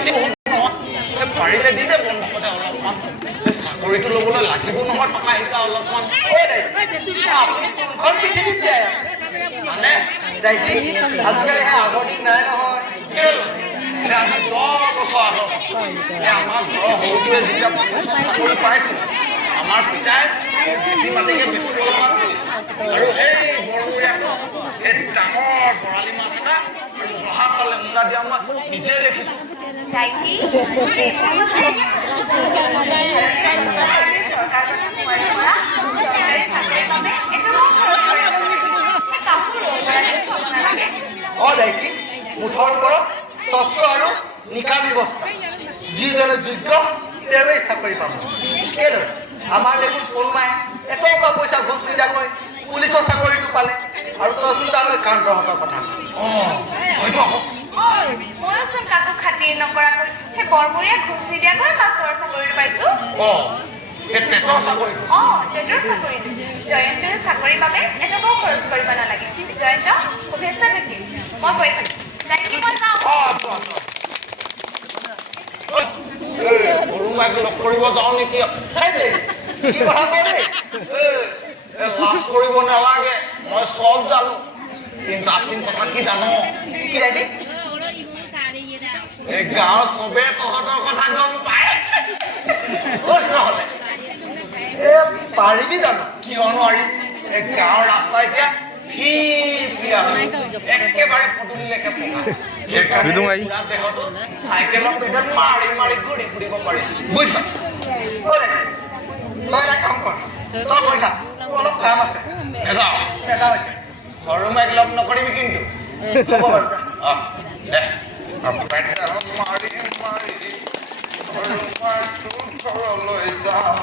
মাতি পাৰিলে দি দে বন্ধকতে অলপমান চাকৰিটো ল'বলৈ লাগিব নহয় টকা শিকা অলপমান কোনখন পৃথিৱীত যায় মানে আজিকালি সেই আগৰ দিন নাই নহয় আজি 10 বছৰ আগত আমাৰ ঘৰৰ সৰুটোৱে যেতিয়া চাকৰি পাইছিল আমাৰ পিতাই খেতি মাটিকে বেছি অলপমান আৰু সেই বৰমূৰীয়াটো সেই ডাঙৰ বৰালি মাছ এটা আৰু জহা চাউলে মুণ্ডা দিয়া মই নিজে দেখিছোঁ মুঠৰ ওপৰত স্বচ্ছ আৰু নিকা ব্যৱস্থা যিজনে যোগ্য তেওঁই চাকৰি পাব কেলৈ আমাৰ দেখোন কোনোবাই এটকা পইচা ঘোচ নিদিয়াকৈ পুলিচৰ চাকৰিটো পালে আৰু তইচোন তাৰলৈ কান্তহঁতৰ কথা মইচোন কাকো খাতিৰ নকৰাকৈ সেই বৰমূৰীয়া ঘোচ নিদিয়াকৈ মাষ্টৰৰ চাকৰিটো পাইছোঁ পেটৰ চাকৰিটো জয়ন্তই চাকৰিৰ বাবে এটকাও খৰচ কৰিব নালাগে জয়ন্ত শুভেচ্ছা থাকিল মই কৈ থাকিম সৰুমাইক লগ কৰিব যাওঁ নেকি কি কথা কয় দেই লাজ কৰিব নালাগে মই চব জানো ইণ্টাৰেষ্টিং কথা কি জানো কি জানি এই গাঁৱৰ চবে তহঁতৰ কথা গম পায় নহ'লে পাৰিবি জানো কিয় নোৱাৰি এই গাঁৱৰ ৰাস্তা এতিয়া একেবাৰে পদূলিলৈকে পকা দেহতো চাইকেলৰ পেটত মাৰি মাৰি ঘূৰি ফুৰিব পাৰিছো বুজিছ তই এটা কাম কৰ তই পইচা অলপ কাম আছে নেযাওঁ সৰুমাইক লগ নকৰিবি কিন্তু হ'ব বাৰু দে পেটত মাৰি মাৰি সৰুমাইক ঘৰলৈ যাওঁ